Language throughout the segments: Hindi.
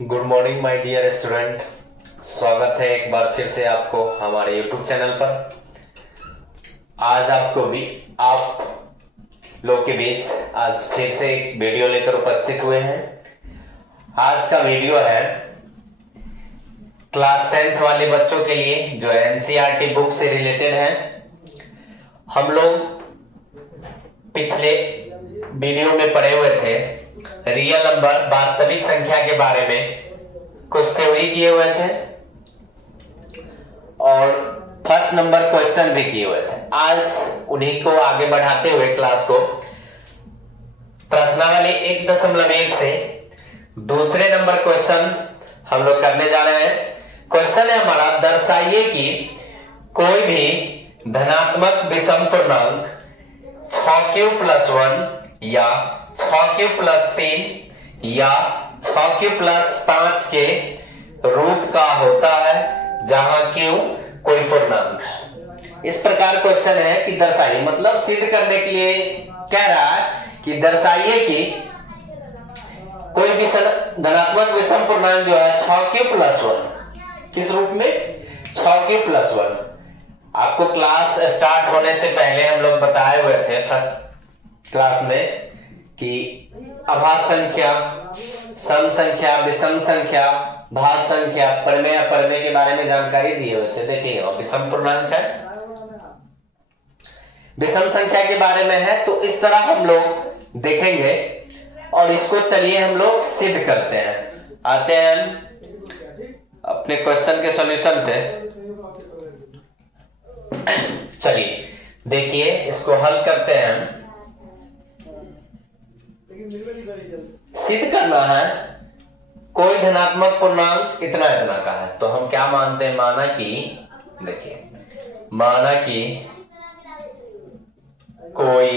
Good morning my dear student. स्वागत है एक बार फिर से आपको हमारे यूट्यूब चैनल पर। आज आप लोग के बीच आज फिर से एक वीडियो लेकर उपस्थित हुए हैं। आज का वीडियो है क्लास 10th वाले बच्चों के लिए जो एनसीईआरटी बुक से रिलेटेड है। हम लोग पिछले वीडियो में पढ़े हुए थे रियल नंबर वास्तविक संख्या के बारे में, कुछ थ्योरी किए हुए थे और फर्स्ट नंबर क्वेश्चन भी किए हुए थे। आज उन्हीं को आगे बढ़ाते हुए क्लास को प्रश्नावली 1.1 से दूसरे नंबर क्वेश्चन हम लोग करने जा रहे हैं। क्वेश्चन है हमारा, दर्शाइए कि कोई भी धनात्मक विषम पूर्णांक 6q+1 या 6q+3 या 6q+5 के रूप का होता है जहां q कोई पूर्णांक है। इस प्रकार क्वेश्चन है कि दर्शाइए, मतलब सिद्ध करने के लिए कह रहा है कि दर्शाइए कि कोई भी धनात्मक विषम पूर्णांक जो है 6q+1 किस रूप में 6q+1। आपको क्लास स्टार्ट होने से पहले हम लोग बताए हुए थे फर्स्ट क्लास में कि अभाज्य संख्या, सम संख्या, विषम संख्या, भाज्य संख्या, परिमेय अपरिमेय के बारे में जानकारी दिए हुए थे। देखिए विषम पूर्णांक है, विषम संख्या के बारे में है, तो इस तरह हम लोग देखेंगे और इसको चलिए हम लोग सिद्ध करते हैं। आते हैं अपने क्वेश्चन के सॉल्यूशन पे। चलिए देखिए इसको हल करते हैं। सिद्ध करना है कोई धनात्मक पूर्णांक इतना इतना का है, तो हम क्या मानते हैं, माना कि कोई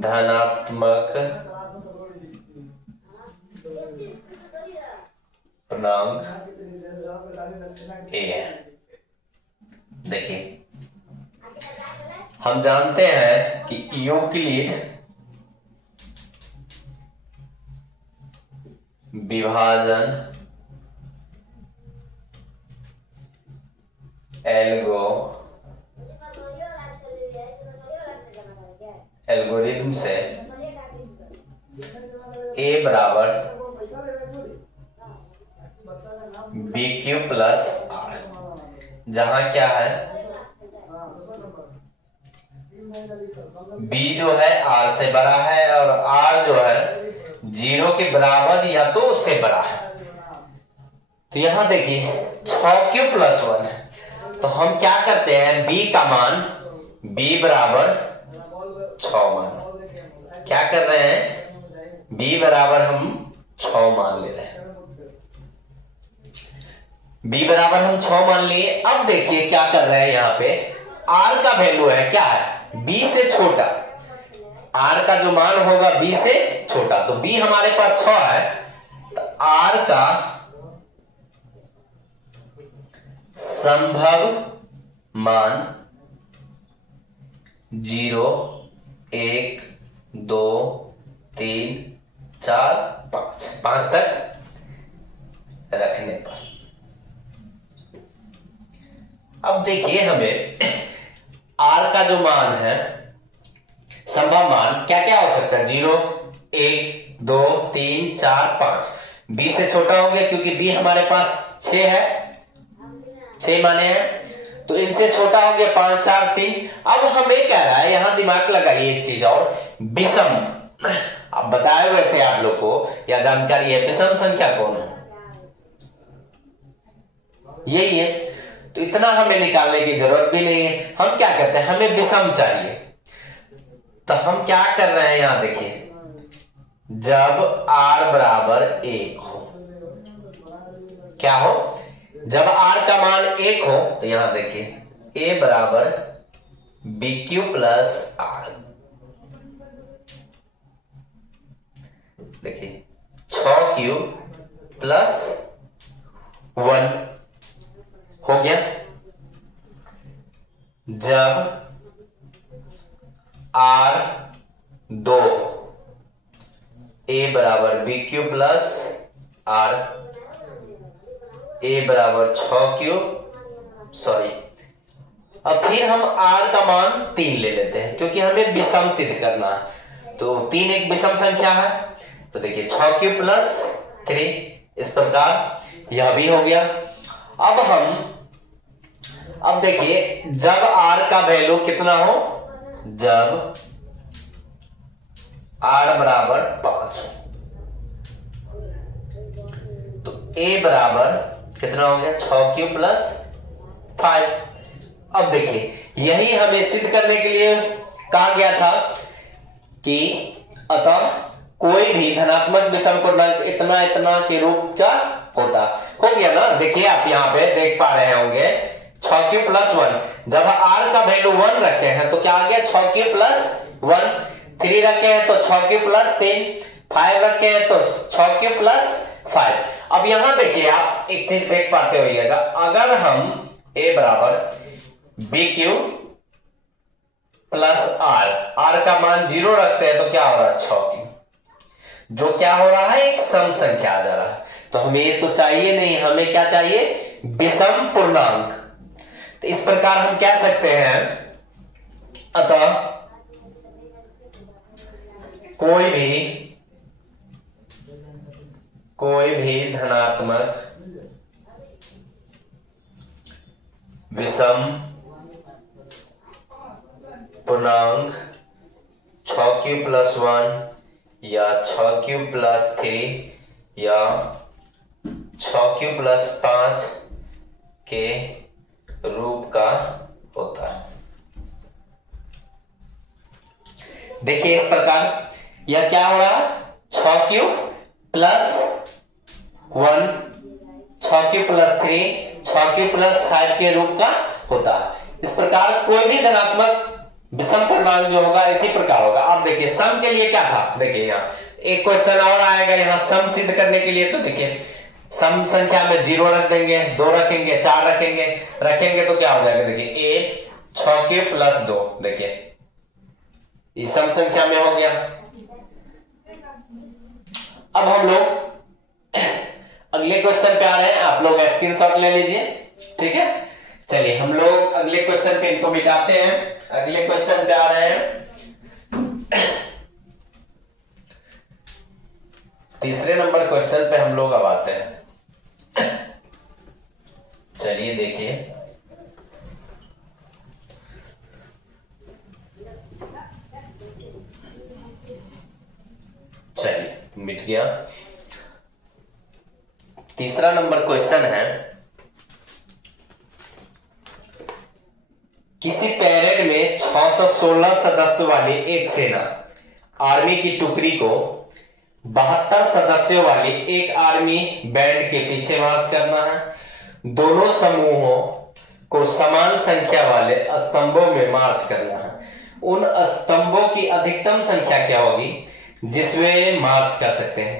धनात्मक पूर्णांक ए है। देखिए हम जानते हैं कि यूक्लिड विभाजन एल्गोरिथम से a बराबर BQ+R, जहां क्या है B जो है R से बड़ा है और R जो है 0 के बराबर या तो उससे बड़ा है। तो यहां देखिए 6q+1 है, तो हम क्या करते हैं, B का मान B बराबर 6 मान, क्या कर रहे हैं, B बराबर हम 6 मान ले रहे हैं। B बराबर हम 6 मान लिए। अब देखिए क्या कर रहे हैं, यहां पे R का वैल्यू है, क्या है, B से छोटा। R का जो मान होगा B से छोटा, तो B हमारे पास 6 है, तो R का संभव मान 0, 1, 2, 3, 4, 5 तक रखने पर। अब देखिए हमें R का जो मान है, संभव मान क्या क्या हो सकता है, 0, 1, 2, 3, 4, 5। B से छोटा हो गया क्योंकि B हमारे पास 6 है, 6 माने हैं, तो इनसे छोटा हो गया 5, 4, 3। अब हमें कह रहा है, यहां दिमाग लगाइए एक चीज और, विषम, अब बताए हुए थे आप लोग को या जानकारी है, विषम संख्या कौन है, यही है। तो इतना हमें निकालने की जरूरत भी नहीं है। हम क्या करते हैं, हमें विषम चाहिए, तो हम क्या कर रहे हैं, यहां देखिए जब R बराबर 1 हो, क्या हो, जब R का मान 1 हो, तो यहां देखिए A बराबर BQ+R। देखिए 6q+1 हो गया। जब R 2 ए बराबर बी क्यू प्लस आर, ए बराबर 6 सॉरी, अब फिर हम r का मान 3 ले लेते हैं क्योंकि हमें विषम सिद्ध करना है। तो 3 एक विषम संख्या है, तो देखिए 6 प्लस 3, इस प्रकार यह भी हो गया। अब देखिए जब r का वैल्यू कितना हो, जब r बराबर 5, तो a बराबर कितना हो गया 6 प्लस 5। अब देखिए यही हमें सिद्ध करने के लिए कहा गया था कि अतः कोई भी धनात्मक विषम पूर्णांक इतना इतना के रूप का होता हो गया ना। देखिए आप यहाँ पे देख पा रहे होंगे 6 प्लस 1, जब r का वैल्यू 1 रखे हैं तो क्या आ गया 6 प्लस 1, 3 रखे हैं तो 6 प्लस 3, 5 रखे हैं तो 6 प्लस 5। अब यहां देखिए आप एक चीज देख पाते होइएगा, अगर हम a बराबर बी क्यू प्लस आर का मान 0 रखते हैं तो क्या हो रहा है 6, जो क्या हो रहा है एक सम संख्या आ जा रहा है। तो हमें ये तो चाहिए नहीं, हमें क्या चाहिए विषम पूर्णांक। तो इस प्रकार हम कह सकते हैं अतः कोई भी धनात्मक विषम पूर्णांक 6 प्लस 1 या 6 प्लस 3 या 6 प्लस 5 के रूप का होता है। देखिए इस प्रकार यह क्या हो रहा है 6 प्लस 1, 6 प्लस 3, 6 प्लस 5 के रूप का होता है। इस प्रकार कोई भी धनात्मक विषम पूर्णांक जो होगा इसी प्रकार होगा। अब देखिए सम के लिए क्या था, देखिए यहाँ एक क्वेश्चन और आएगा यहाँ सम सिद्ध करने के लिए। तो देखिए सम संख्या में 0 रख देंगे, 2 रखेंगे, 4 रखेंगे तो क्या हो जाएगा, देखिए a 6 प्लस 2, देखिए इस सम संख्या में हो गया। अब हम लोग अगले क्वेश्चन पे आ रहे हैं, आप लोग स्क्रीनशॉट ले लीजिए, ठीक है। चलिए हम लोग अगले क्वेश्चन पे इनको मिटाते हैं। अगले क्वेश्चन पे आ रहे हैं, तीसरे नंबर क्वेश्चन पे हम लोग अब आते हैं। चलिए देखिए, चलिए मिट गया। तीसरा नंबर क्वेश्चन है, किसी परेड में 616 सदस्य वाली एक सेना आर्मी की टुकड़ी को 72 सदस्यों वाली एक आर्मी बैंड के पीछे मार्च करना है। दोनों समूहों को समान संख्या वाले स्तंभों में मार्च करना है। उन स्तंभों की अधिकतम संख्या क्या होगी जिसमें मार्च कर सकते हैं।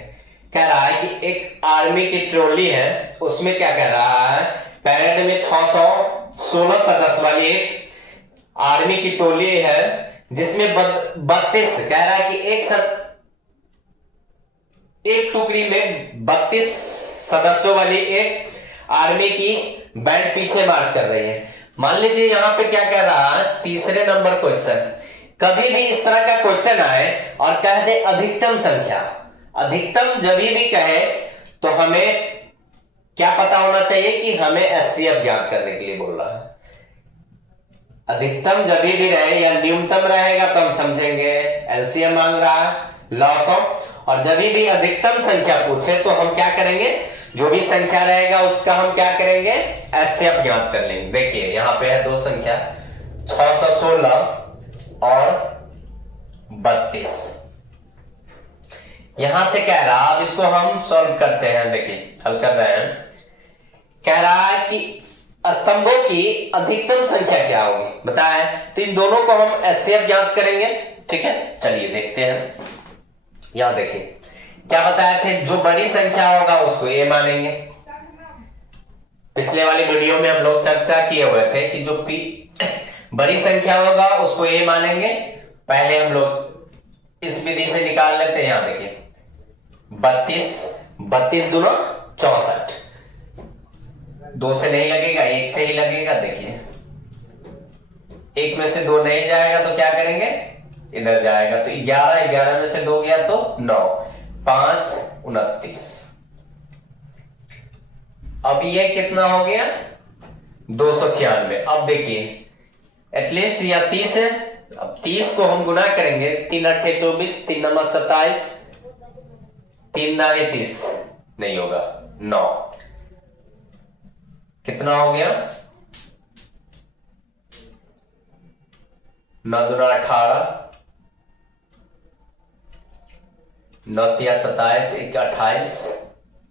कह रहा है कि एक आर्मी की ट्रॉली है, उसमें क्या कह रहा है, परेड में 616 सदस्य वाली एक आर्मी की टोली है जिसमें 32, कह रहा है कि एक टुकड़ी में 32 सदस्यों वाली एक आर्मी की बैंड पीछे मार्च कर रही है। मान लीजिए यहां पे क्या कह रहा है, तीसरे नंबर क्वेश्चन, कभी भी इस तरह का क्वेश्चन आए और कह दे अधिकतम संख्या, अधिकतम जब भी कहे तो हमें क्या पता होना चाहिए कि हमें एचसीएफ ज्ञात करने के लिए बोल रहा है। अधिकतम जब भी रहे या न्यूनतम रहेगा तो हम समझेंगे एलसीएम मांग रहा है, लॉस ऑफ। और जब भी अधिकतम संख्या पूछे तो हम क्या करेंगे, जो भी संख्या रहेगा उसका हम क्या करेंगे, एचसीएफ ज्ञात कर लेंगे। देखिए यहां पे है दो संख्या 616 और 32। यहां से कह रहा, अब इसको हम सॉल्व करते हैं, देखिए हल कर रहे हैं। कह रहा है कि स्तंभों की अधिकतम संख्या क्या होगी बताएं, तो इन दोनों को हम एचसीएफ ज्ञात करेंगे, ठीक है। चलिए देखते हैं, यहां देखिए क्या बताए थे, जो बड़ी संख्या होगा उसको ए मानेंगे। पिछले वाली वीडियो में हम लोग चर्चा किए हुए थे कि जो बड़ी संख्या होगा उसको ए मानेंगे। पहले हम लोग इस विधि से निकाल लेते हैं। यहां देखिए 32, 32 दूना 64, 2 से नहीं लगेगा, 1 से ही लगेगा। देखिए 1 में से 2 नहीं जाएगा तो क्या करेंगे, इधर जाएगा, तो 11, 11 में से 2 गया तो 9, 5 29। अब ये कितना हो गया, 296। अब देखिए एटलीस्ट यह 30 है, अब 30 को हम गुना करेंगे, 3 8 24, 3 9 27, 3 9 30 नहीं होगा, 9, कितना हो गया, 9 दूना 18, 9 तिया 27, 1 28,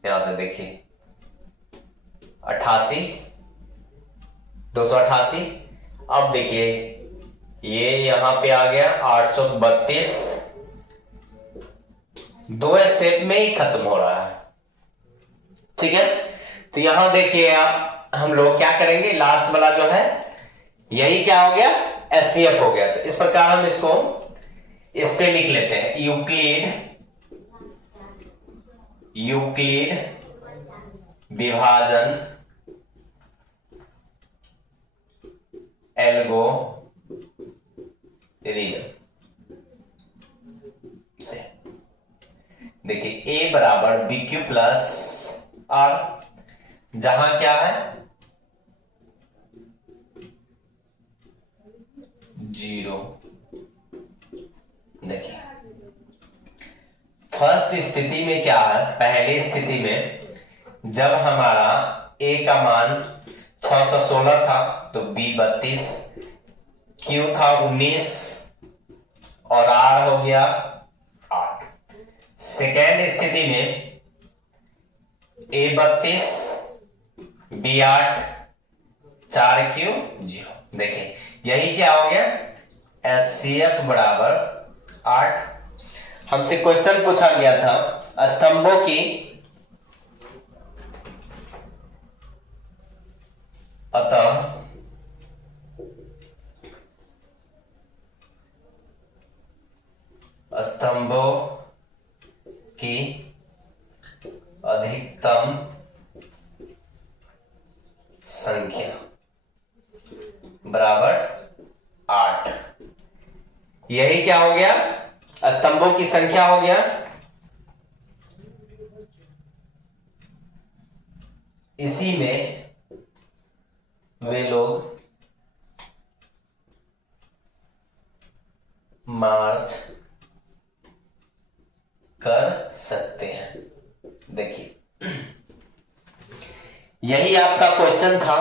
यहां से देखिए 88, 288। अब देखिए ये यहां पे आ गया 832, 2 स्टेप में ही खत्म हो रहा है। ठीक है, तो यहां देखिए आप, हम लोग क्या करेंगे, लास्ट वाला जो है यही क्या हो गया, एचसीएफ हो गया। तो इस प्रकार हम इसको इस पे लिख लेते हैं, यूक्लिड विभाजन एल्गोरिदम से। देखिए ए बराबर बी क्यू प्लस आर, जहां क्या है 0। देखिए फर्स्ट स्थिति में क्या है, पहली स्थिति में जब हमारा ए का मान 616 था तो बी 32, क्यू था 19 और आर हो गया 8। सेकेंड स्थिति में ए 32, बी 8, 4 क्यू 0। देखिए यही क्या हो गया, एचसीएफ बराबर 8। हमसे क्वेश्चन पूछा गया था स्तंभों की अतः स्तंभों की अधिकतम संख्या बराबर 8। यही क्या हो गया, स्तंभों की संख्या हो गया। इसी में वे लोग मार्च कर सकते हैं। देखिए यही आपका क्वेश्चन था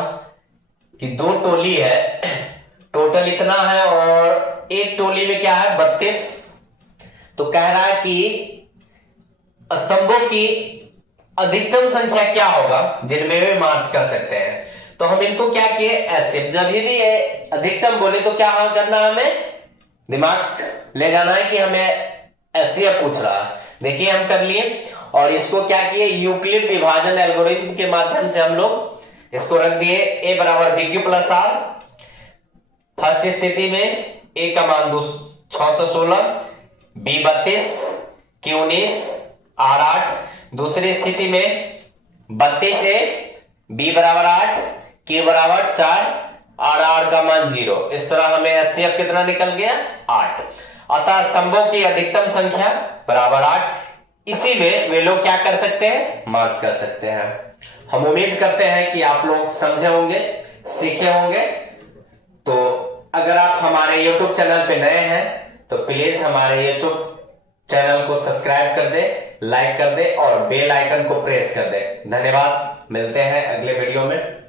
कि 2 टोली है, टोटल इतना है और एक टोली में क्या है 32। तो कह रहा है कि स्तंभों की अधिकतम संख्या क्या होगा जिनमें वे मार्च कर सकते हैं। तो हम इनको क्या किए, ऐसे जब भी अधिकतम बोले तो क्या करना है, हमें दिमाग ले जाना है कि हमें ऐसे पूछ रहा है। देखिए हम कर लिए और इसको क्या किए, यूक्लिड विभाजन एल्गोरिथम के माध्यम से हम लोग इसको रख दिए ए बराबर B Q plus R. First स्थिति में ए का मान 616, बी 32, क्यू 19, आर 8। दूसरी स्थिति में 32 ए, बी बराबर 8, क्यू बराबर 4, आर का मान 0। इस तरह हमें एचसीएफ कितना निकल गया 8। अतः स्तंभों की अधिकतम संख्या बराबर 8। इसी में वे लोग क्या कर सकते हैं, मार्च कर सकते हैं। हम उम्मीद करते हैं कि आप लोग समझे होंगे, सीखे होंगे। तो अगर आप हमारे YouTube चैनल पे नए हैं तो प्लीज हमारे YouTube चैनल को सब्सक्राइब कर दे, लाइक कर दे और बेल आइकन को प्रेस कर दे। धन्यवाद, मिलते हैं अगले वीडियो में।